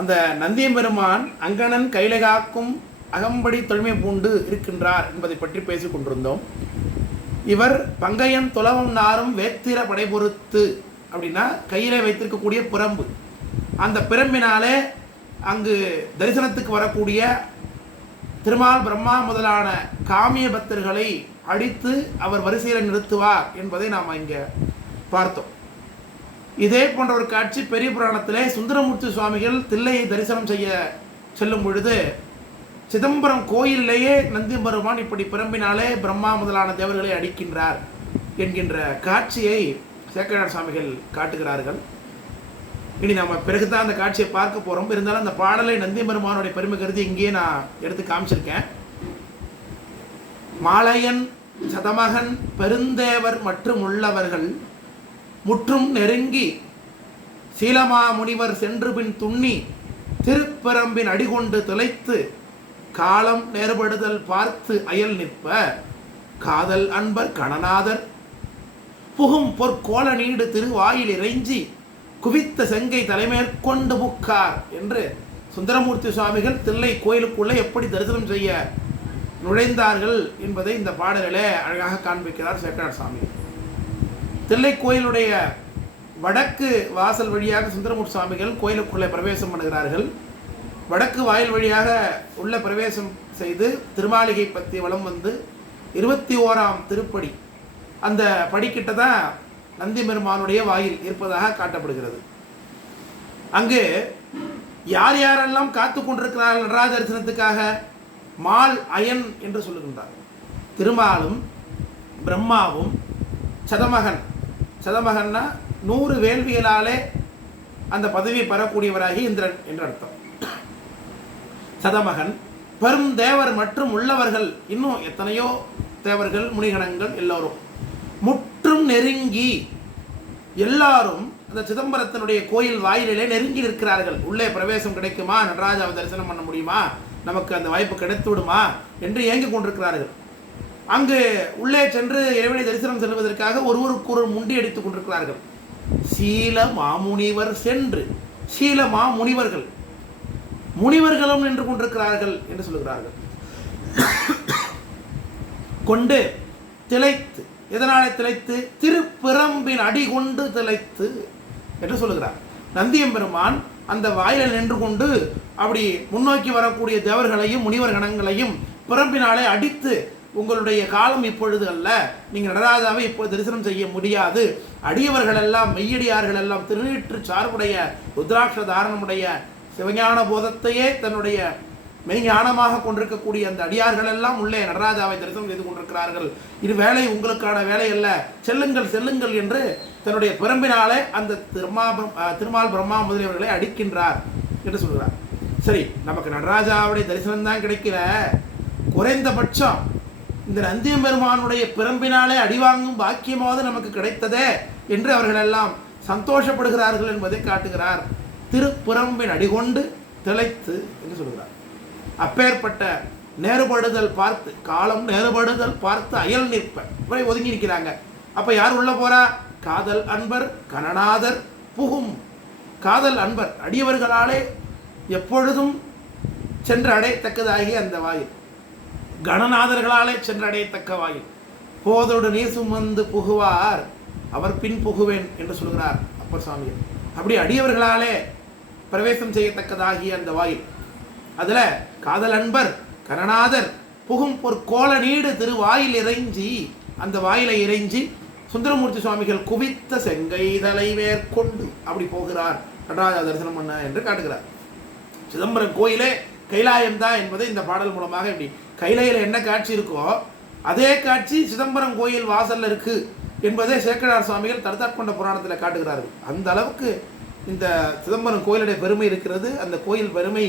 அந்த நந்தியம்பெருமான் அங்கணன் கைலகாக்கும் அகம்படி தொழுமை பூண்டு இருக்கின்றார் என்பதை பற்றி பேசிக் கொண்டிருந்தோம். இவர் பங்கையன் துலவம் நாரும் வேத்திர படைபொருத்து அப்படின்னா கையிலே வைத்திருக்கக்கூடிய பிரம்பு. அந்த பிரம்பினாலே அங்கு தரிசனத்துக்கு வரக்கூடிய திருமால் பிரம்மா முதலான காமிய பக்தர்களை அடித்து அவர் வரிசையில் நிறுத்துவார் என்பதை நாம் இங்கே பார்த்தோம். இதே போன்ற ஒரு காட்சி பெரிய புராணத்திலே சுந்தரமூர்த்தி சுவாமிகள் தில்லையை தரிசனம் செய்ய செல்லும் பொழுது சிதம்பரம் கோயிலேயே நந்தி பெருமான் இப்படி பிறம்பினாலே பிரம்மா முதலான தேவர்களை அடிக்கின்றார் என்கின்ற காட்சியை சேக்கரார் சுவாமிகள் காட்டுகிறார்கள். இனி நம்ம பிறகுதான் அந்த காட்சியை பார்க்க போறோம். இருந்தாலும் அந்த பாடலை நந்தி பெருமானுடைய பெருமை கருதி இங்கேயே நான் எடுத்து காமிச்சிருக்கேன். மாலையன் சதமகன் பெருந்தேவர் மற்றும் உள்ளவர்கள் முற்றும் நெருங்கி சீலமா முனிவர் சென்று பின் துண்ணி திருப்பெரம்பின் அடிகொண்டு திளைத்து காலம் நேர்படுதல் பார்த்து அயல் நிற்ப காதல் அன்பர் கணநாதர். புகும் பொற்கோல நீடு திருவாயில் இறைஞ்சி குவித்த செங்கை தலைமேற்கொண்டு புக்கார் என்று சுந்தரமூர்த்தி சுவாமிகள் தில்லை கோயிலுக்குள்ளே எப்படி தரிசனம் செய்ய நுழைந்தார்கள் என்பதை இந்த பாடலிலே அழகாக காண்பிக்கிறார் சேக்கரார் சாமி தில்லை கோயிலுடைய வடக்கு வாசல் வழியாக சுந்தரமூர்த்தி சுவாமிகள் கோயிலுக்குள்ளே பிரவேசம் பண்ணுகிறார்கள். வடக்கு வாயில் வழியாக உள்ள பிரவேசம் செய்து திருமாளிகை பற்றி வலம் வந்து இருபத்தி ஓராம் திருப்படி. அந்த படிக்கிட்ட தான் நந்தி பெருமானுடைய வாயில் இருப்பதாக காட்டப்படுகிறது. அங்கு யார் யாரெல்லாம் காத்து கொண்டிருக்கிறார்கள் நடராஜ தரிசனத்துக்காக? மால் அயன் என்று சொல்லுகின்றார். திருமாலும் பிரம்மாவும் சதமகன் சதமகன்னா நூறு வேள்விகளாலே அந்த பதவியை பெறக்கூடியவராகி இந்திரன் என்று அர்த்தம். சதமகன் பெரும் தேவர் மற்றும் உள்ளவர்கள் இன்னும் எத்தனையோ தேவர்கள் முனிகணங்கள் எல்லோரும். முற்றும் நெருங்கி எல்லாரும் அந்த சிதம்பரத்தினுடைய கோயில் வாயிலே நெருங்கி நிற்கிறார்கள். உள்ளே பிரவேசம் கிடைக்குமா? நடராஜாவை தரிசனம் பண்ண முடியுமா? நமக்கு அந்த வாய்ப்பு கிடைத்து விடுமா என்று ஏங்கிக் கொண்டிருக்கிறார்கள். அங்கு உள்ளே சென்று இறைவனை தரிசனம் செல்வதற்காக ஒருவருக்கு ஒரு முண்டி அடித்துக் கொண்டிருக்கிறார்கள். சீல மாமுனிவர் சென்று சீல மாமுனிவர்கள் முனிவர்களும் நின்று கொண்டிருக்கிறார்கள் என்று சொல்லுகிறார்கள். கொண்டு திளைத்து எதனாலே திளைத்து? திருப்பிரம்பின் அடி கொண்டு திளைத்து என்று சொல்லுகிறார். நந்தியம்பெருமான் அந்த வாயிலில் நின்று கொண்டு அப்படி முன்னோக்கி வரக்கூடிய தேவர்களையும் முனிவர் கணங்களையும் பிறம்பினாலே அடித்து உங்களுடைய காலம் இப்பொழுது அல்ல. நீங்கள் நடராஜாவை இப்போ தரிசனம் செய்ய முடியாது. அடியவர்கள் எல்லாம் மெய்யடியார்கள் எல்லாம் திருநீற்று சார்புடைய ருத்ராட்ச தாரணமுடைய சிவஞான போதத்தையே தன்னுடைய மெய்ஞானமாக கொண்டிருக்கக்கூடிய அந்த அடியார்கள் எல்லாம் உள்ளே நடராஜாவை தரிசனம் செய்து கொண்டிருக்கிறார்கள். இது வேலை உங்களுக்கான வேலை அல்ல. செல்லுங்கள் செல்லுங்கள் என்று தன்னுடைய பிறம்பினாலே அந்த திருமா திருமால் பிரம்மா முதலியவர்களை அடிக்கின்றார் என்று சொல்கிறார். சரி நமக்கு நடராஜாவுடைய தரிசனம் தான் கிடைக்கல. குறைந்தபட்சம் இந்த நந்தியம் பெருமானுடைய பிறம்பினாலே அடிவாங்கும் பாக்கியமாவது நமக்கு கிடைத்ததே என்று அவர்கள் எல்லாம் சந்தோஷப்படுகிறார்கள் என்பதை காட்டுகிறார். திருப்புறம்பின் அடிகொண்டு திளைத்து என்று சொல்கிறார். அப்பேற்பட்ட நேறுபடுதல் பார்த்து காலம் நேறுபடுதல் பார்த்து அயல் நிற்ப. இவரை ஒதுங்கி நிற்கிறாங்க. அப்ப யார் உள்ள போறா? காதல் அன்பர் கணநாதர் புகும். காதல் அன்பர் அடியவர்களாலே எப்பொழுதும் சென்று அடையத்தக்கதாகிய அந்த வாயில். கணநாதர்களாலே சென்றடையத்தக்க வாயில் போதோடு நீ சுமந்து புகுவார். அவர் பின் புகுவேன் என்று சொல்கிறார் அப்பர் சுவாமி அப்படி அடியவர்களாலே பிரவேசம் செய்யத்தக்கதாகிய அந்த வாயில். அதுல காதல் அன்பர் கரணாதர் புகும் பொற்கோல நீடு திருவாயில் இறைஞ்சி அந்த வாயிலை இறைஞ்சி சுந்தரமூர்த்தி சுவாமிகள் குவித்த செங்கை தலை மேற்கொண்டு அப்படி போகிறார். நடராஜ தரிசனம் பண்ண என்று காட்டுகிறார். சிதம்பரம் கோயிலே கைலாயம் தான் என்பதை இந்த பாடல் மூலமாக இப்படி கைலையில் என்ன காட்சி இருக்கோ அதே காட்சி சிதம்பரம் கோயில் வாசலில் இருக்கு என்பதை சேக்கடார் சுவாமிகள் தடுத்தாட்கொண்ட புராணத்தில் காட்டுகிறார்கள். அந்த அளவுக்கு இந்த சிதம்பரம் கோயிலுடைய பெருமை இருக்கிறது. அந்த கோயில் பெருமை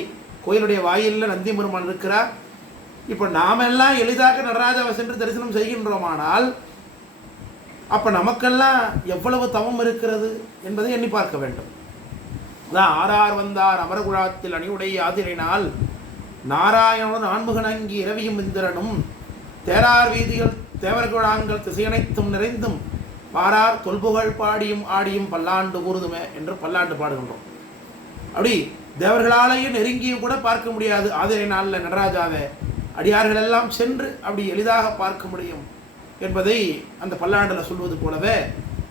கோயிலுடைய வாயிலில் நந்தி பெருமான் இருக்கிறார். இப்போ நாமெல்லாம் எளிதாக நடராஜாவை சென்று தரிசனம் செய்கின்றோமானால் அப்போ நமக்கெல்லாம் எவ்வளவு தவம் இருக்கிறது என்பதை எண்ணி பார்க்க வேண்டும். அதான் ஆறார் வந்தார் அமரகுழாத்தில் அணிவுடைய ஆதிரினால் நாராயணனுடன் ஆண்முகனங்கி இரவியும் இந்திரனும் தேரார் வீதிகள் தேவர்குழாங்கள் திசையனைத்தும் நிறைந்தும் பாரார் தொல்புகழ் பாடியும் ஆடியும் பல்லாண்டு கூறுதுமே என்று பல்லாண்டு பாடுகின்றோம். அப்படி தேவர்களாலேயும் நெருங்கியும் கூட பார்க்க முடியாது. ஆதிரை நாளில் நடராஜாவை அடியார்கள் எல்லாம் சென்று அப்படி எளிதாக பார்க்க முடியும் என்பதை அந்த பல்லாண்டில் சொல்வது போலவே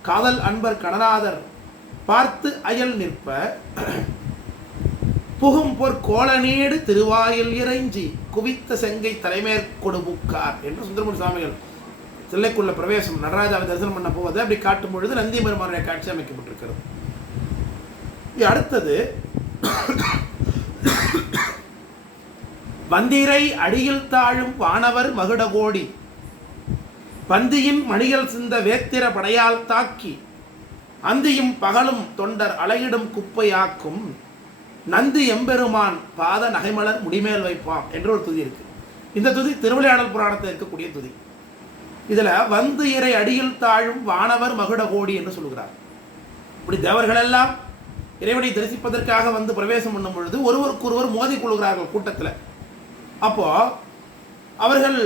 காதல் அன்பர் கடநாதர் பார்த்து அயல் நிற்ப புகும் பொற் கோலநீடு திருவாயில் இறைஞ்சி குவித்த செங்கை தலைமேற்கொடு புக்கார் என்று சுந்தரமூர் சுவாமிகள் தில்லைக்குள்ள பிரவேசம் நடராஜாவை தரிசனம் பண்ண போவது அப்படி காட்டும் பொழுது நந்தி பெருமானுடைய காட்சி அமைக்கப்பட்டிருக்கிறது. அடுத்தது வந்திரை அடியில் தாழும் வானவர் மகுடகோடி பந்தியின் மணிகள் சிந்த வேத்திர படையால் தாக்கி அந்தியும் பகலும் தொண்டர் அலையிடும் குப்பையாக்கும் நந்தி எம்பெருமான் பாத நகைமலர் முடிமேல் வைப்பான் என்று ஒரு துதி இருக்கு. இந்த துதி திருவிளையாடல் புராணத்தில் இருக்கக்கூடிய துதி. இதில் வந்து இறை அடியில் தாழும் வானவர் மகுடகோடி என்று சொல்கிறார் இப்படி தேவர்கள் எல்லாம் இறைவனை தரிசிப்பதற்காக வந்து பிரவேசம் பண்ணும் பொழுது ஒருவருக்கொருவர் மோதி கொள்கிறார்கள் கூட்டத்தில். அப்போ அவர்கள்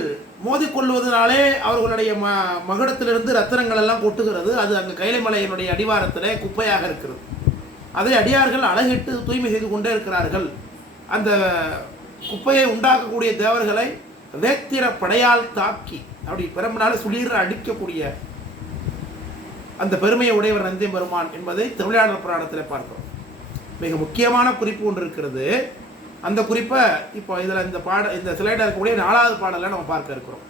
மோதி கொள்வதனாலே அவர்களுடைய ம மகுடத்திலிருந்து ரத்தனங்கள் எல்லாம் கொட்டுகிறது. அது அங்கே கைலைமலையினுடைய அடிவாரத்தில் குப்பையாக இருக்கிறது. அதை அடியார்கள் அழகிட்டு தூய்மை செய்து கொண்டே இருக்கிறார்கள். அந்த குப்பையை உண்டாக்கக்கூடிய தேவர்களை வேத்திர படையால் தாக்கி அப்படி பெருமனால சுளீர அடிக்கக்கூடிய அந்த பெருமையை உடையவர் நந்தி பெருமான் என்பதை திருவிளையாடல் புராணத்தில் பார்க்கிறோம். மிக முக்கியமான குறிப்பு ஒன்று இருக்கிறது. அந்த குறிப்பை இப்போ இதில் இந்த பாட இந்த சிலைடில் இருக்கக்கூடிய நாலாவது பாடலை நம்ம பார்க்க இருக்கிறோம்.